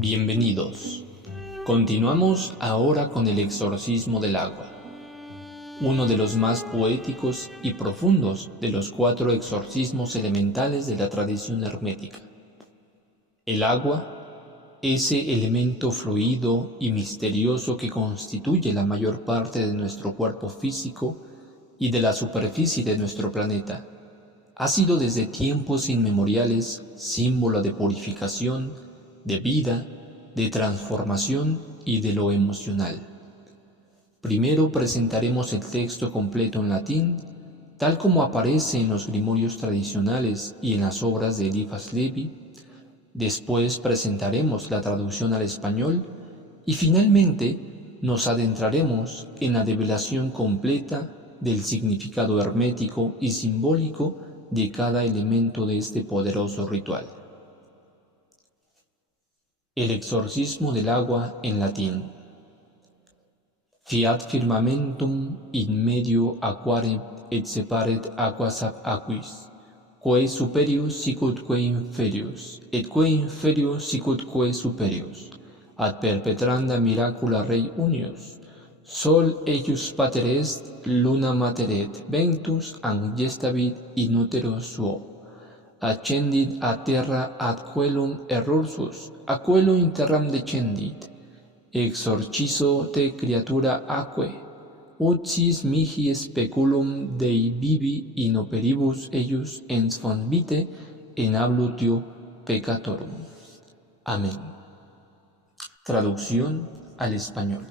Bienvenidos. Continuamos ahora con el exorcismo del agua, uno de los más poéticos y profundos de los 4 exorcismos elementales de la tradición hermética. El agua, ese elemento fluido y misterioso que constituye la mayor parte de nuestro cuerpo físico y de la superficie de nuestro planeta, ha sido desde tiempos inmemoriales símbolo de purificación, de vida, de transformación y de lo emocional. Primero presentaremos el texto completo en latín, tal como aparece en los grimorios tradicionales y en las obras de Eliphas Levi. Después presentaremos la traducción al español y finalmente nos adentraremos en la develación completa del significado hermético y simbólico de cada elemento de este poderoso ritual. El exorcismo del agua en latín. Fiat firmamentum in medio aquae et separet aquas ab aquis, quae superius sicut quae inferius, et quae inferius sicut quae superius, ad perpetranda miracula rei unius, sol eius pater est, luna mater et, ventus angestabit in utero suo, accendit a terra ad coelum errorsus, a coelo in terram decendit, exorcizo te creatura aquae, ut sis mihi speculum Dei vivi in operibus eius ens fonvite en ablutio peccatorum. Amén. Traducción al español.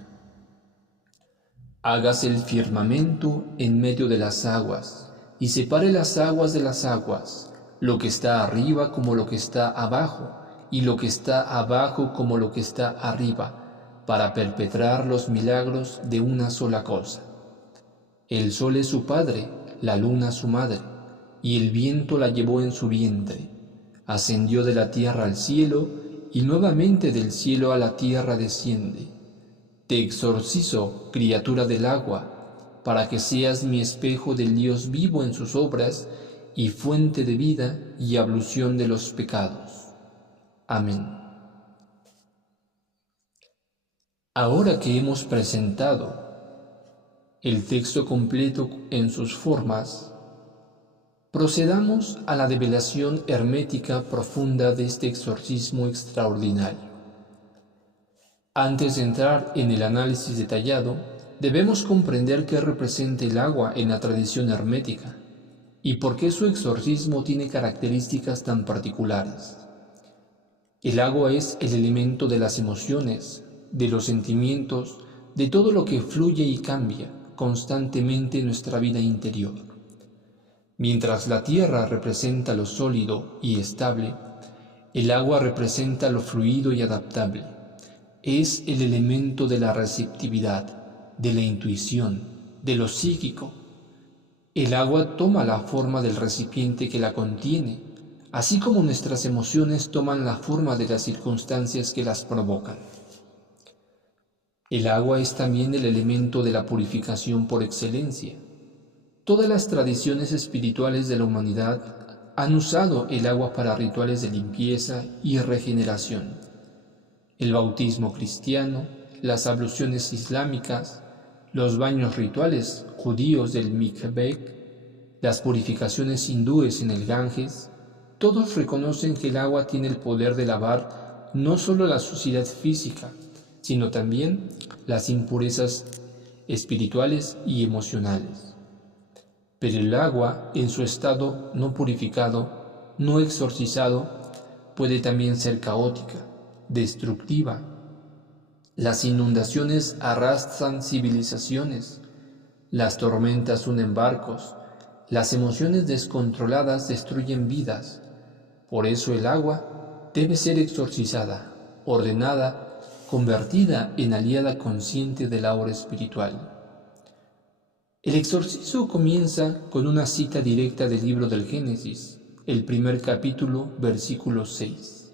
Hágase el firmamento en medio de las aguas, y separe las aguas de las aguas, lo que está arriba como lo que está abajo, y lo que está abajo como lo que está arriba, para perpetrar los milagros de una sola cosa. El sol es su padre, la luna su madre, y el viento la llevó en su vientre. Ascendió de la tierra al cielo, y nuevamente del cielo a la tierra desciende. Te exorcizo, criatura del agua, para que seas mi espejo del Dios vivo en sus obras, y fuente de vida y ablución de los pecados. Amén. Ahora que hemos presentado el texto completo en sus formas, procedamos a la develación hermética profunda de este exorcismo extraordinario. Antes de entrar en el análisis detallado, debemos comprender qué representa el agua en la tradición hermética y por qué su exorcismo tiene características tan particulares. El agua es el elemento de las emociones, de los sentimientos, de todo lo que fluye y cambia constantemente en nuestra vida interior. Mientras la tierra representa lo sólido y estable, el agua representa lo fluido y adaptable. Es el elemento de la receptividad, de la intuición, de lo psíquico. El agua toma la forma del recipiente que la contiene, así como nuestras emociones toman la forma de las circunstancias que las provocan. El agua es también el elemento de la purificación por excelencia. Todas las tradiciones espirituales de la humanidad han usado el agua para rituales de limpieza y regeneración. El bautismo cristiano, las abluciones islámicas, los baños rituales judíos del mikveh, las purificaciones hindúes en el Ganges, todos reconocen que el agua tiene el poder de lavar no solo la suciedad física, sino también las impurezas espirituales y emocionales. Pero el agua, en su estado no purificado, no exorcizado, puede también ser caótica, destructiva. Las inundaciones arrastran civilizaciones, las tormentas hunden barcos, las emociones descontroladas destruyen vidas. Por eso el agua debe ser exorcizada, ordenada, convertida en aliada consciente de la obra espiritual. El exorcismo comienza con una cita directa del libro del Génesis, el primer capítulo, versículo 6.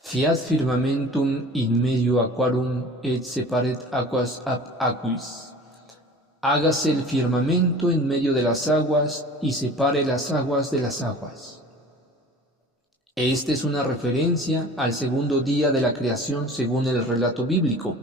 Fiat firmamentum in medio aquarum et separet aquas ab aquis. Hágase el firmamento en medio de las aguas y separe las aguas de las aguas. Esta es una referencia al segundo día de la creación según el relato bíblico.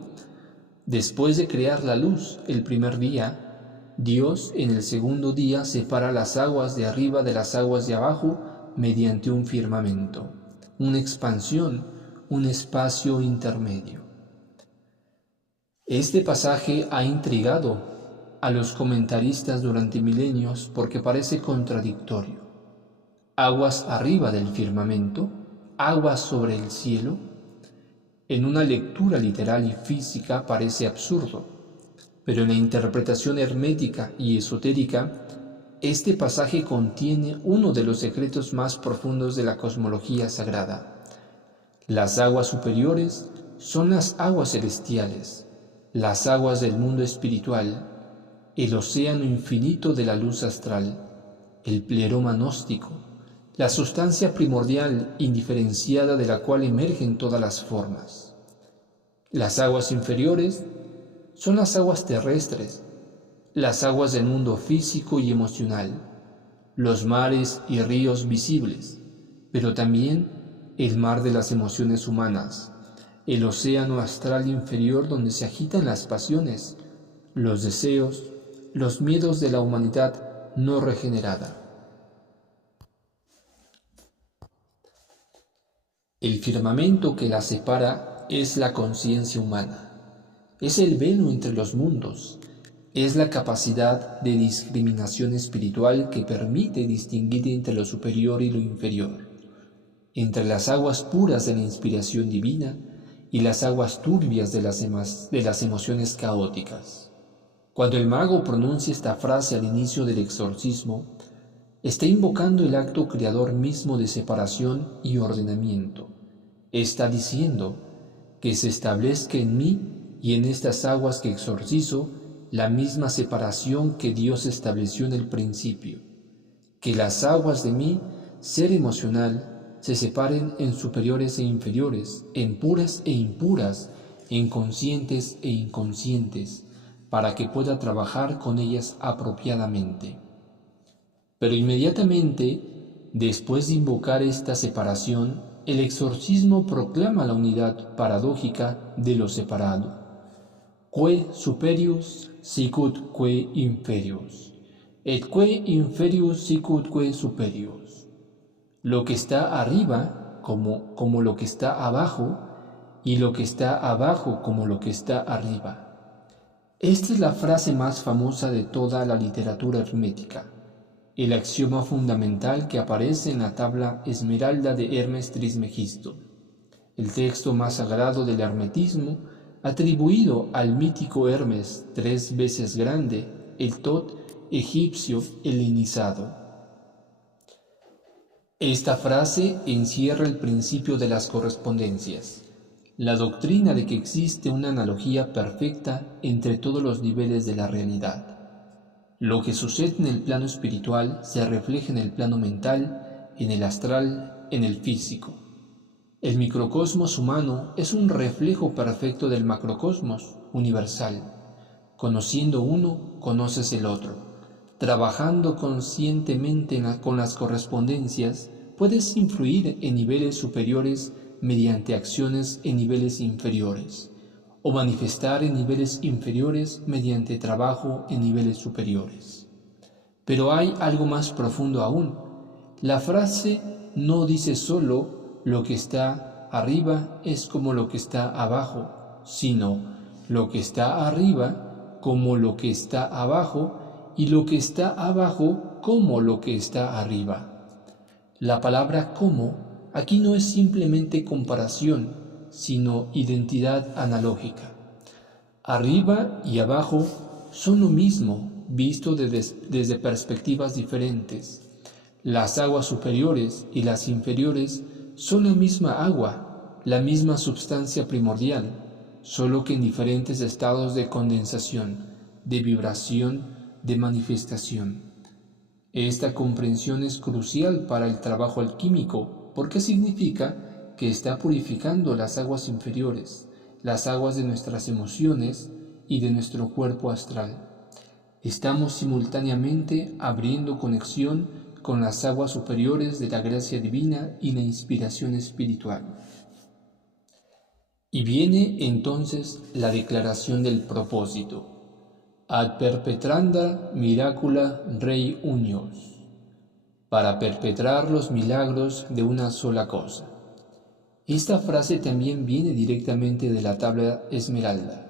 Después de crear la luz el primer día, Dios en el segundo día separa las aguas de arriba de las aguas de abajo mediante un firmamento, una expansión, un espacio intermedio. Este pasaje ha intrigado a los comentaristas durante milenios porque parece contradictorio. Aguas arriba del firmamento, aguas sobre el cielo. En una lectura literal y física parece absurdo, pero en la interpretación hermética y esotérica, este pasaje contiene uno de los secretos más profundos de la cosmología sagrada. Las aguas superiores son las aguas celestiales, las aguas del mundo espiritual, el océano infinito de la luz astral, el pleroma gnóstico, la sustancia primordial indiferenciada de la cual emergen todas las formas. Las aguas inferiores son las aguas terrestres, las aguas del mundo físico y emocional, los mares y ríos visibles, pero también el mar de las emociones humanas, el océano astral inferior donde se agitan las pasiones, los deseos, los miedos de la humanidad no regenerada. El firmamento que la separa es la conciencia humana, es el velo entre los mundos, es la capacidad de discriminación espiritual que permite distinguir entre lo superior y lo inferior, entre las aguas puras de la inspiración divina y las aguas turbias de las emociones caóticas. Cuando el mago pronuncia esta frase al inicio del exorcismo, está invocando el acto creador mismo de separación y ordenamiento. Está diciendo que se establezca en mí y en estas aguas que exorcizo la misma separación que Dios estableció en el principio, que las aguas de mi ser emocional se separen en superiores e inferiores, en puras e impuras, en conscientes e inconscientes, para que pueda trabajar con ellas apropiadamente. Pero inmediatamente, después de invocar esta separación, el exorcismo proclama la unidad paradójica de lo separado. Que superius sicut que inferius, et que inferius sicut que superius. Lo que está arriba como lo que está abajo, y lo que está abajo como lo que está arriba. Esta es la frase más famosa de toda la literatura hermética, el axioma fundamental que aparece en la tabla Esmeralda de Hermes Trismegisto, el texto más sagrado del hermetismo, atribuido al mítico Hermes 3 veces grande, el Tot egipcio helenizado. Esta frase encierra el principio de las correspondencias, la doctrina de que existe una analogía perfecta entre todos los niveles de la realidad. Lo que sucede en el plano espiritual se refleja en el plano mental, en el astral, en el físico. El microcosmos humano es un reflejo perfecto del macrocosmos universal. Conociendo uno, conoces el otro. Trabajando conscientemente con las correspondencias, puedes influir en niveles superiores mediante acciones en niveles inferiores, o manifestar en niveles inferiores mediante trabajo en niveles superiores. Pero hay algo más profundo aún. La frase no dice solo lo que está arriba es como lo que está abajo, sino lo que está arriba como lo que está abajo y lo que está abajo como lo que está arriba. La palabra como aquí no es simplemente comparación, sino identidad analógica. Arriba y abajo son lo mismo, visto desde perspectivas diferentes. Las aguas superiores y las inferiores son la misma agua, la misma substancia primordial, solo que en diferentes estados de condensación, de vibración, de manifestación. Esta comprensión es crucial para el trabajo alquímico porque significa que está purificando las aguas inferiores, las aguas de nuestras emociones y de nuestro cuerpo astral. Estamos simultáneamente abriendo conexión con las aguas superiores de la gracia divina y la inspiración espiritual. Y viene entonces la declaración del propósito. Ad perpetranda miracula rei unios, para perpetrar los milagros de una sola cosa. Esta frase también viene directamente de la tabla esmeralda.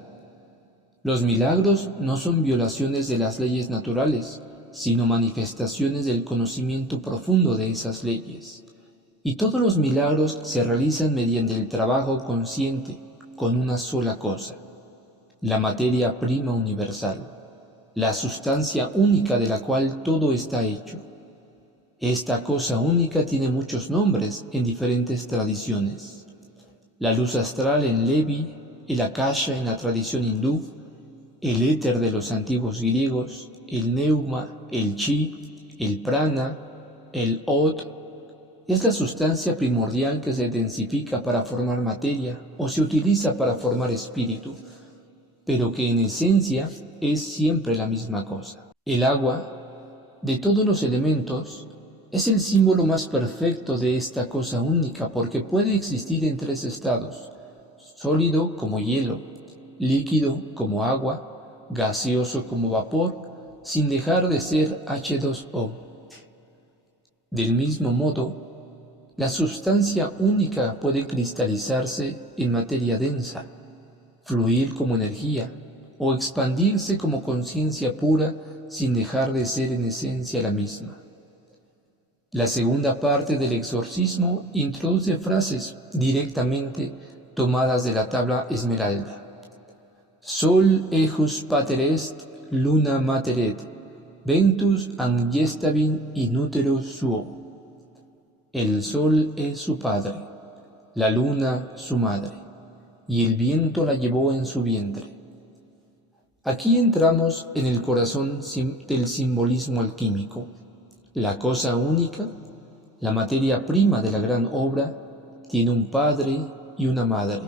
Los milagros no son violaciones de las leyes naturales, sino manifestaciones del conocimiento profundo de esas leyes. Y todos los milagros se realizan mediante el trabajo consciente con una sola cosa, la materia prima universal, la sustancia única de la cual todo está hecho. Esta cosa única tiene muchos nombres en diferentes tradiciones. La luz astral en Levi, el Akasha en la tradición hindú, el éter de los antiguos griegos, el neuma, el chi, el prana, el od, es la sustancia primordial que se densifica para formar materia o se utiliza para formar espíritu, pero que en esencia es siempre la misma cosa. El agua, de todos los elementos, es el símbolo más perfecto de esta cosa única porque puede existir en tres estados: sólido como hielo, líquido como agua, gaseoso como vapor, sin dejar de ser H2O. Del mismo modo, la sustancia única puede cristalizarse en materia densa, fluir como energía o expandirse como conciencia pura sin dejar de ser en esencia la misma. La segunda parte del exorcismo introduce frases directamente tomadas de la tabla esmeralda. Sol ejus pater est, luna mater et, ventus angestabin in utero suo. El sol es su padre, la luna su madre, y el viento la llevó en su vientre. Aquí entramos en el corazón del simbolismo alquímico. La cosa única, la materia prima de la gran obra, tiene un padre y una madre.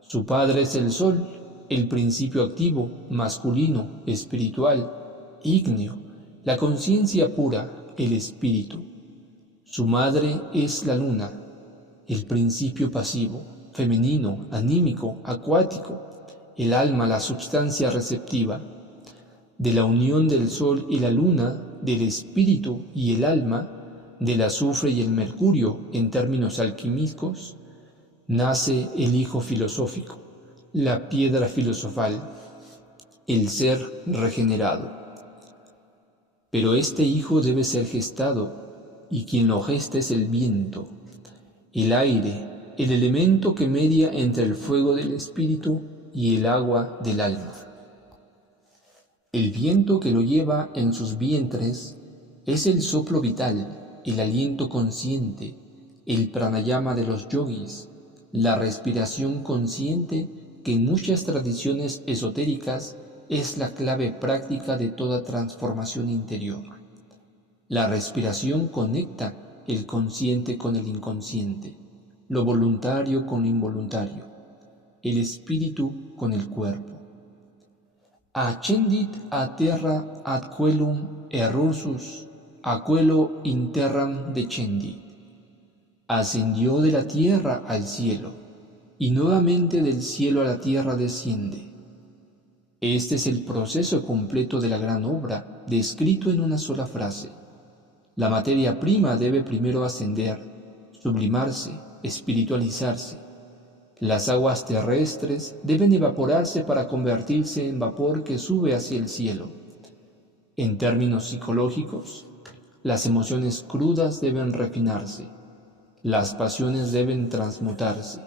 Su padre es el sol, el principio activo, masculino, espiritual, ígneo, la conciencia pura, el espíritu. Su madre es la luna, el principio pasivo, femenino, anímico, acuático, el alma, la substancia receptiva. De la unión del sol y la luna, del espíritu y el alma, del azufre y el mercurio en términos alquímicos, nace el hijo filosófico, la piedra filosofal, el ser regenerado. Pero este hijo debe ser gestado, y quien lo gesta es el viento, el aire, el elemento que media entre el fuego del espíritu y el agua del alma. El viento que lo lleva en sus vientres es el soplo vital, el aliento consciente, el pranayama de los yogis, la respiración consciente que en muchas tradiciones esotéricas es la clave práctica de toda transformación interior. La respiración conecta el consciente con el inconsciente, lo voluntario con lo involuntario, el espíritu con el cuerpo. Ascendit a terra ad coelum errorsus, a coelo in terram descendit. Ascendió de la tierra al cielo, y nuevamente del cielo a la tierra desciende. Este es el proceso completo de la gran obra, descrito en una sola frase. La materia prima debe primero ascender, sublimarse, espiritualizarse. Las aguas terrestres deben evaporarse para convertirse en vapor que sube hacia el cielo. En términos psicológicos, las emociones crudas deben refinarse, las pasiones deben transmutarse,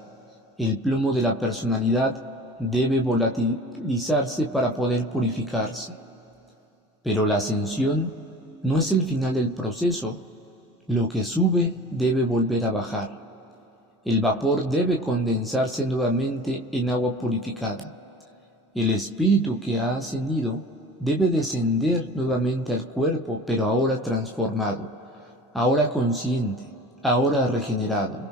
el plomo de la personalidad debe volatilizarse para poder purificarse. Pero la ascensión no es el final del proceso. Lo que sube debe volver a bajar. El vapor debe condensarse nuevamente en agua purificada. El espíritu que ha ascendido debe descender nuevamente al cuerpo, pero ahora transformado, ahora consciente, ahora regenerado.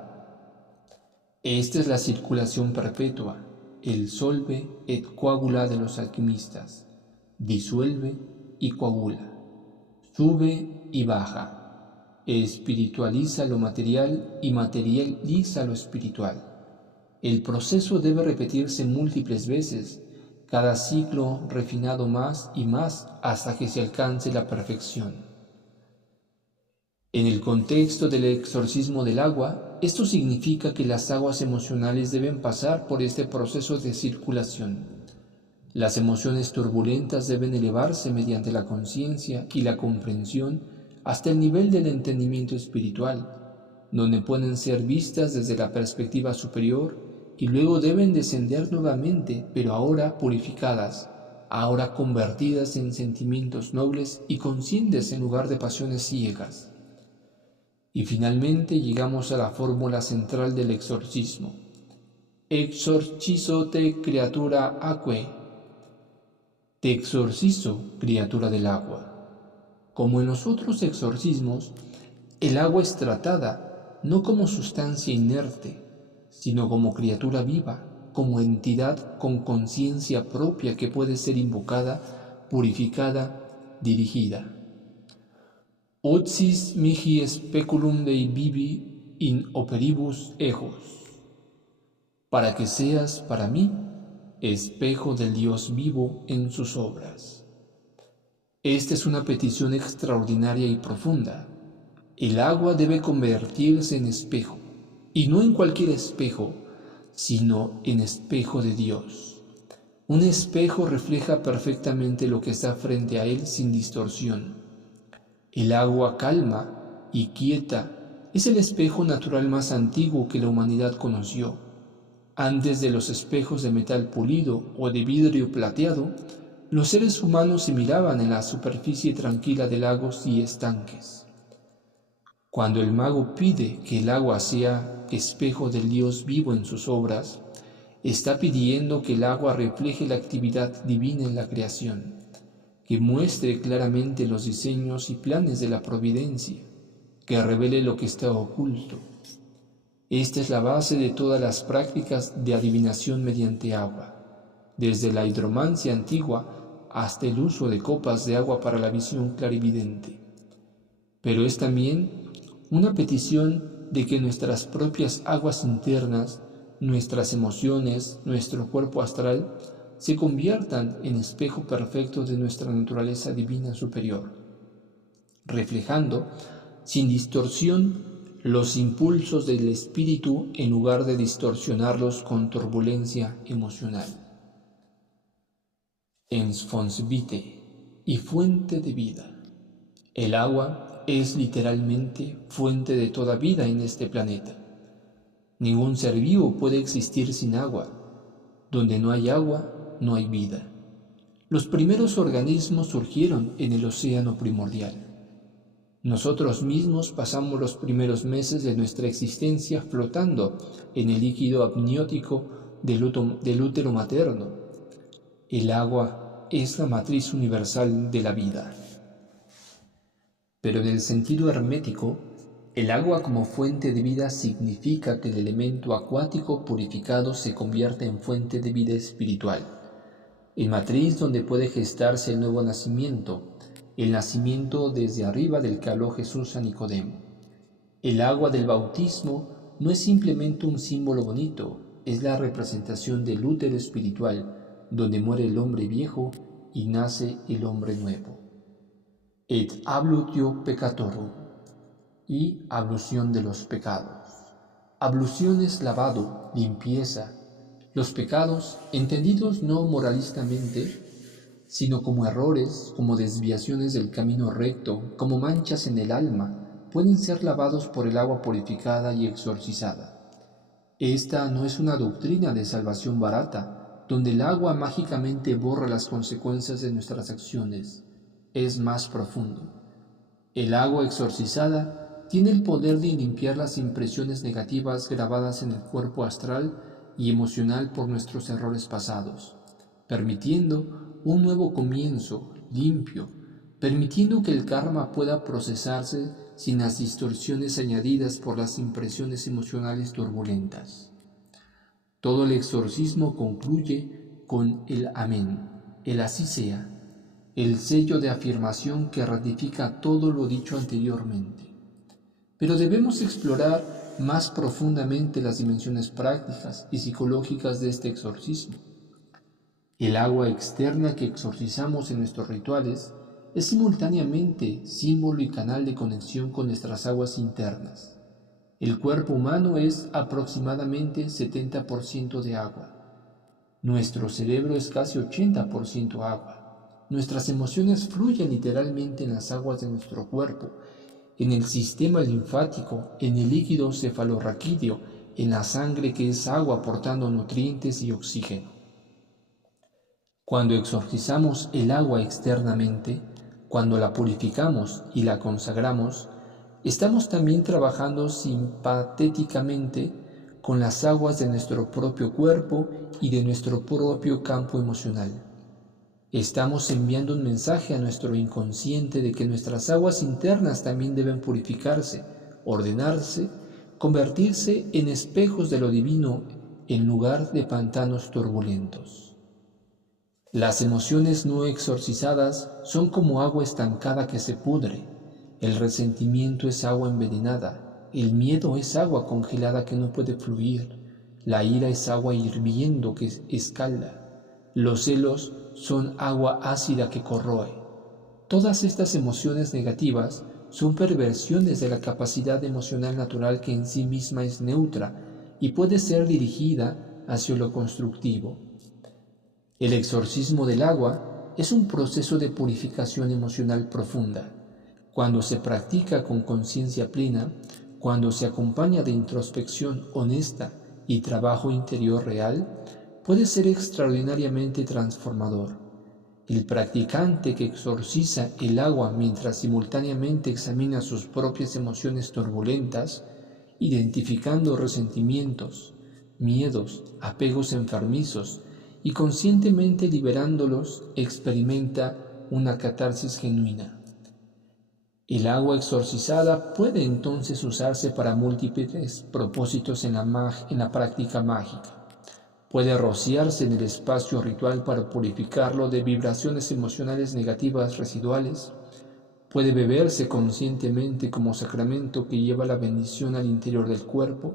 Esta es la circulación perpetua, el solve et coagula de los alquimistas. Disuelve y coagula. Sube y baja. espiritualiza lo material y materializa lo espiritual. El proceso debe repetirse múltiples veces, cada ciclo refinado más y más hasta que se alcance la perfección. En el contexto del exorcismo del agua, esto significa que las aguas emocionales deben pasar por este proceso de circulación. Las emociones turbulentas deben elevarse mediante la conciencia y la comprensión hasta el nivel del entendimiento espiritual, donde pueden ser vistas desde la perspectiva superior y luego deben descender nuevamente, pero ahora purificadas, ahora convertidas en sentimientos nobles y conscientes en lugar de pasiones ciegas. Y finalmente llegamos a la fórmula central del exorcismo. Exorcizo te criatura aquae. Te exorcizo, criatura del agua. Como en los otros exorcismos, el agua es tratada no como sustancia inerte, sino como criatura viva, como entidad con conciencia propia que puede ser invocada, purificada, dirigida. Otsis mihi speculum Dei vivi in operibus ejos, para que seas para mí espejo del Dios vivo en sus obras. Esta es una petición extraordinaria y profunda. El agua debe convertirse en espejo, y no en cualquier espejo, sino en espejo de Dios. Un espejo refleja perfectamente lo que está frente a él sin distorsión. El agua calma y quieta es el espejo natural más antiguo que la humanidad conoció. Antes de los espejos de metal pulido o de vidrio plateado, los seres humanos se miraban en la superficie tranquila de lagos y estanques. Cuando el mago pide que el agua sea espejo del Dios vivo en sus obras, está pidiendo que el agua refleje la actividad divina en la creación, que muestre claramente los diseños y planes de la providencia, que revele lo que está oculto. Esta es la base de todas las prácticas de adivinación mediante agua, desde la hidromancia antigua hasta el uso de copas de agua para la visión clarividente. Pero es también una petición de que nuestras propias aguas internas, nuestras emociones, nuestro cuerpo astral, se conviertan en espejo perfecto de nuestra naturaleza divina superior, reflejando, sin distorsión, los impulsos del espíritu en lugar de distorsionarlos con turbulencia emocional. Ens fons vitae y fuente de vida. El agua es literalmente fuente de toda vida en este planeta. Ningún ser vivo puede existir sin agua. Donde no hay agua, no hay vida. Los primeros organismos surgieron en el océano primordial. Nosotros mismos pasamos los primeros meses de nuestra existencia flotando en el líquido amniótico del útero materno. El agua es la matriz universal de la vida. Pero en el sentido hermético, el agua como fuente de vida significa que el elemento acuático purificado se convierte en fuente de vida espiritual, en matriz donde puede gestarse el nuevo nacimiento, el nacimiento desde arriba del que habló Jesús a Nicodemo. El agua del bautismo no es simplemente un símbolo bonito, es la representación del útero espiritual, donde muere el hombre viejo y nace el hombre nuevo. Et ablutio peccatorum, y ablución de los pecados. Ablución es lavado, limpieza. Los pecados, entendidos no moralistamente, sino como errores, como desviaciones del camino recto, como manchas en el alma, pueden ser lavados por el agua purificada y exorcizada. Esta no es una doctrina de salvación barata, donde el agua mágicamente borra las consecuencias de nuestras acciones. Es más profundo. El agua exorcizada tiene el poder de limpiar las impresiones negativas grabadas en el cuerpo astral y emocional por nuestros errores pasados, permitiendo un nuevo comienzo limpio, permitiendo que el karma pueda procesarse sin las distorsiones añadidas por las impresiones emocionales turbulentas. Todo el exorcismo concluye con el amén, el así sea, el sello de afirmación que ratifica todo lo dicho anteriormente. Pero debemos explorar más profundamente las dimensiones prácticas y psicológicas de este exorcismo. El agua externa que exorcizamos en nuestros rituales es simultáneamente símbolo y canal de conexión con nuestras aguas internas. El cuerpo humano es aproximadamente 70% de agua. Nuestro cerebro es casi 80% agua. Nuestras emociones fluyen literalmente en las aguas de nuestro cuerpo, en el sistema linfático, en el líquido cefalorraquídeo, en la sangre que es agua aportando nutrientes y oxígeno. Cuando exorcizamos el agua externamente, cuando la purificamos y la consagramos, estamos también trabajando simpatéticamente con las aguas de nuestro propio cuerpo y de nuestro propio campo emocional. Estamos enviando un mensaje a nuestro inconsciente de que nuestras aguas internas también deben purificarse, ordenarse, convertirse en espejos de lo divino en lugar de pantanos turbulentos. Las emociones no exorcizadas son como agua estancada que se pudre. El resentimiento es agua envenenada. El miedo es agua congelada que no puede fluir. La ira es agua hirviendo que escalda. Los celos son agua ácida que corroe. Todas estas emociones negativas son perversiones de la capacidad emocional natural que en sí misma es neutra y puede ser dirigida hacia lo constructivo. El exorcismo del agua es un proceso de purificación emocional profunda. Cuando se practica con conciencia plena, cuando se acompaña de introspección honesta y trabajo interior real, puede ser extraordinariamente transformador. El practicante que exorciza el agua mientras simultáneamente examina sus propias emociones turbulentas, identificando resentimientos, miedos, apegos enfermizos, y conscientemente liberándolos, experimenta una catarsis genuina. El agua exorcizada puede entonces usarse para múltiples propósitos en la práctica mágica. Puede rociarse en el espacio ritual para purificarlo de vibraciones emocionales negativas residuales. Puede beberse conscientemente como sacramento que lleva la bendición al interior del cuerpo.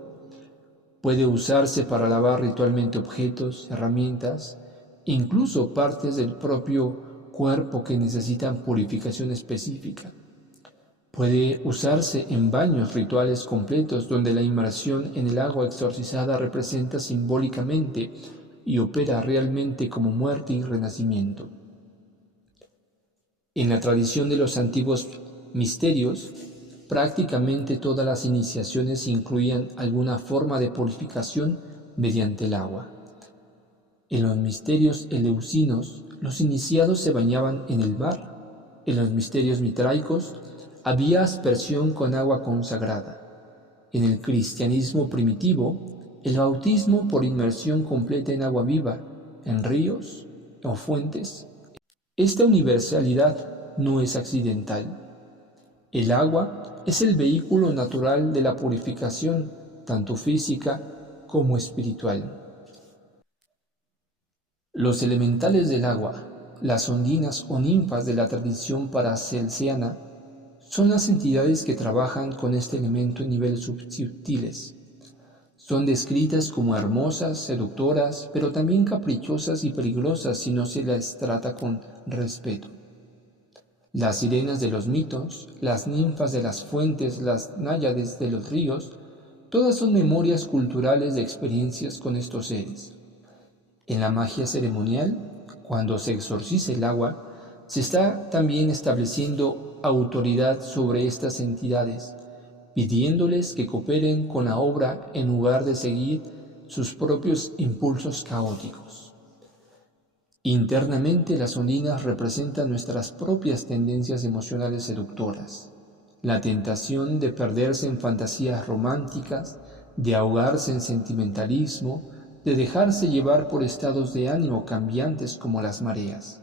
Puede usarse para lavar ritualmente objetos, herramientas, incluso partes del propio cuerpo que necesitan purificación específica. Puede usarse en baños rituales completos donde la inmersión en el agua exorcizada representa simbólicamente y opera realmente como muerte y renacimiento. En la tradición de los antiguos misterios, prácticamente todas las iniciaciones incluían alguna forma de purificación mediante el agua. En los misterios eleusinos, los iniciados se bañaban en el mar. En los misterios mitraicos, había aspersión con agua consagrada. En el cristianismo primitivo, el bautismo por inmersión completa en agua viva, en ríos o fuentes. Esta universalidad no es accidental. El agua es el vehículo natural de la purificación, tanto física como espiritual. Los elementales del agua, las ondinas o ninfas de la tradición paracelsiana, son las entidades que trabajan con este elemento en niveles subtiles. Son descritas como hermosas, seductoras, pero también caprichosas y peligrosas si no se las trata con respeto. Las sirenas de los mitos, las ninfas de las fuentes, las náyades de los ríos, todas son memorias culturales de experiencias con estos seres. En la magia ceremonial, cuando se exorciza el agua, se está también estableciendo autoridad sobre estas entidades, pidiéndoles que cooperen con la obra en lugar de seguir sus propios impulsos caóticos. Internamente, las ondinas representan nuestras propias tendencias emocionales seductoras, la tentación de perderse en fantasías románticas, de ahogarse en sentimentalismo, de dejarse llevar por estados de ánimo cambiantes como las mareas.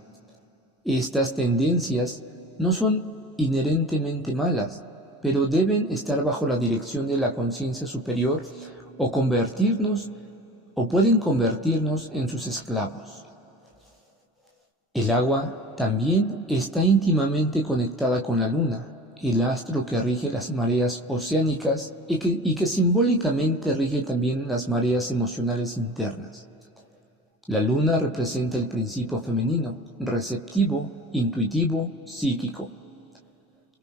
Estas tendencias no son inherentemente malas, pero deben estar bajo la dirección de la conciencia superior o pueden convertirnos en sus esclavos. El agua también está íntimamente conectada con la luna. el astro que rige las mareas oceánicas y que simbólicamente rige también las mareas emocionales internas. La luna representa el principio femenino, receptivo, intuitivo, psíquico.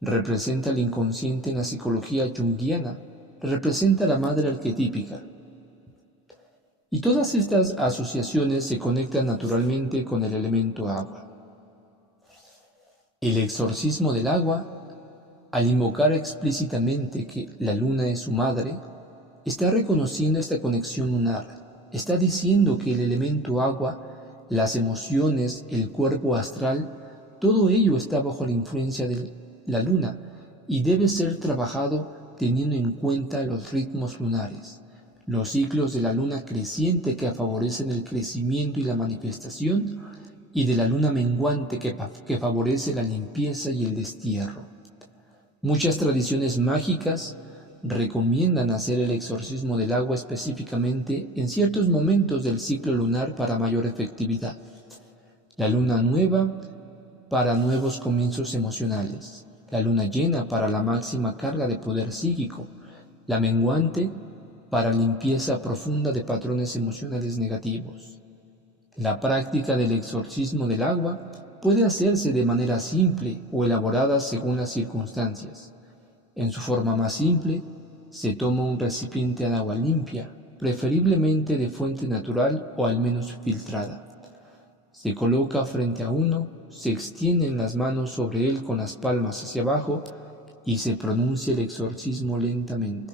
Representa el inconsciente en la psicología junguiana, representa la madre arquetípica. Y todas estas asociaciones se conectan naturalmente con el elemento agua. El exorcismo del agua, al invocar explícitamente que la luna es su madre, está reconociendo esta conexión lunar, está diciendo que el elemento agua, las emociones, el cuerpo astral, todo ello está bajo la influencia de la luna y debe ser trabajado teniendo en cuenta los ritmos lunares, los ciclos de la luna creciente que favorecen el crecimiento y la manifestación, y de la luna menguante que favorece la limpieza y el destierro. Muchas tradiciones mágicas recomiendan hacer el exorcismo del agua específicamente en ciertos momentos del ciclo lunar para mayor efectividad. La luna nueva para nuevos comienzos emocionales, la luna llena para la máxima carga de poder psíquico, la menguante para limpieza profunda de patrones emocionales negativos. La práctica del exorcismo del agua puede hacerse de manera simple o elaborada según las circunstancias. En su forma más simple, se toma un recipiente de agua limpia, preferiblemente de fuente natural o al menos filtrada. Se coloca frente a uno, se extienden las manos sobre él con las palmas hacia abajo y se pronuncia el exorcismo lentamente,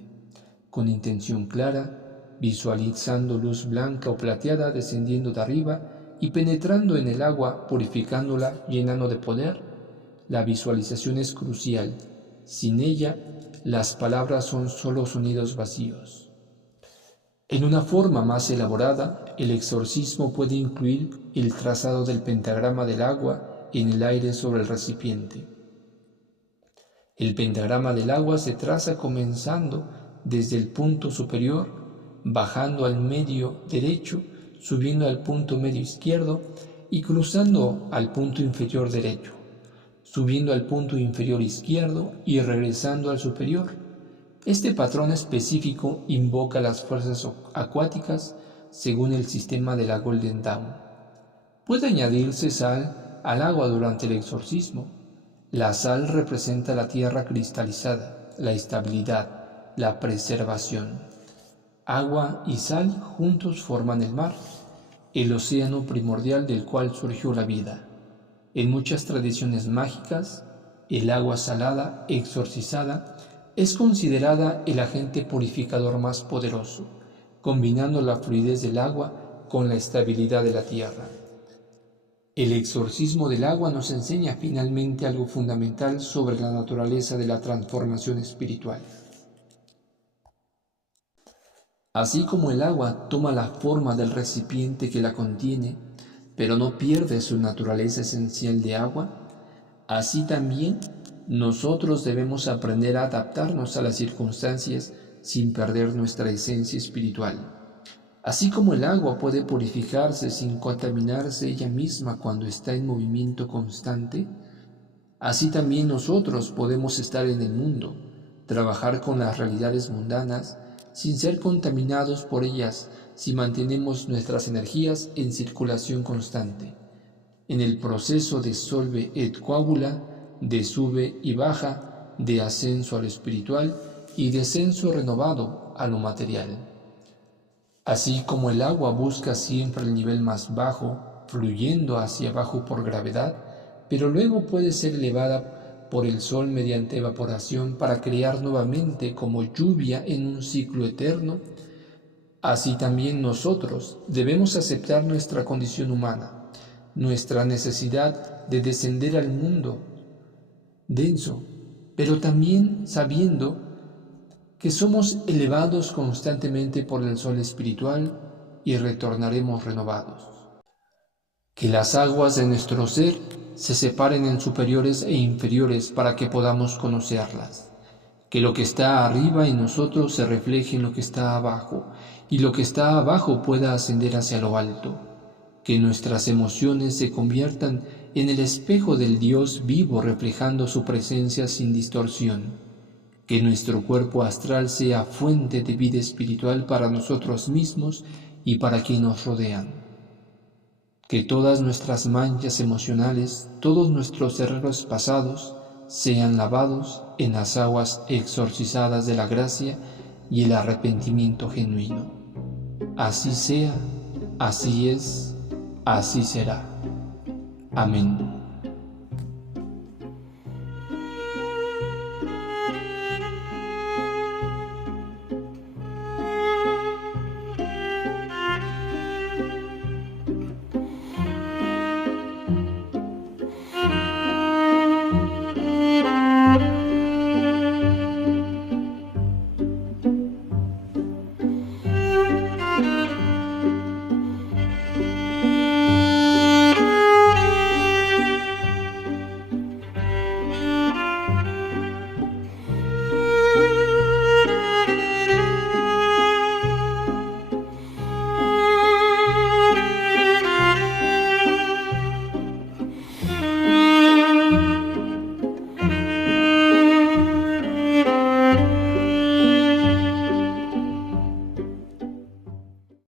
con intención clara, visualizando luz blanca o plateada descendiendo de arriba y penetrando en el agua, purificándola, llenando de poder. La visualización es crucial. Sin ella, las palabras son solo sonidos vacíos. En una forma más elaborada, el exorcismo puede incluir el trazado del pentagrama del agua en el aire sobre el recipiente. El pentagrama del agua se traza comenzando desde el punto superior, bajando al medio derecho, subiendo al punto medio izquierdo y cruzando al punto inferior derecho, subiendo al punto inferior izquierdo y regresando al superior. Este patrón específico invoca las fuerzas acuáticas según el sistema de la Golden Dawn. Puede añadirse sal al agua durante el exorcismo. La sal representa la tierra cristalizada, la estabilidad, la preservación. Agua y sal juntos forman el mar, el océano primordial del cual surgió la vida. En muchas tradiciones mágicas, el agua salada exorcizada es considerada el agente purificador más poderoso, combinando la fluidez del agua con la estabilidad de la tierra. El exorcismo del agua nos enseña finalmente algo fundamental sobre la naturaleza de la transformación espiritual. Así como el agua toma la forma del recipiente que la contiene, pero no pierde su naturaleza esencial de agua, así también nosotros debemos aprender a adaptarnos a las circunstancias sin perder nuestra esencia espiritual. Así como el agua puede purificarse sin contaminarse ella misma cuando está en movimiento constante, así también nosotros podemos estar en el mundo, trabajar con las realidades mundanas, sin ser contaminados por ellas si mantenemos nuestras energías en circulación constante, en el proceso de solve et coagula, de sube y baja, de ascenso a lo espiritual y descenso renovado a lo material. Así como el agua busca siempre el nivel más bajo, fluyendo hacia abajo por gravedad, pero luego puede ser elevada por el sol mediante evaporación para crear nuevamente como lluvia en un ciclo eterno, así también nosotros debemos aceptar nuestra condición humana, nuestra necesidad de descender al mundo denso, pero también sabiendo que somos elevados constantemente por el sol espiritual y retornaremos renovados. Que las aguas de nuestro ser se separen en superiores e inferiores para que podamos conocerlas. Que lo que está arriba en nosotros se refleje en lo que está abajo, y lo que está abajo pueda ascender hacia lo alto. Que nuestras emociones se conviertan en el espejo del Dios vivo reflejando su presencia sin distorsión. Que nuestro cuerpo astral sea fuente de vida espiritual para nosotros mismos y para quienes nos rodean. Que todas nuestras manchas emocionales, todos nuestros errores pasados, sean lavados en las aguas exorcizadas de la gracia y el arrepentimiento genuino. Así sea, así es, así será. Amén.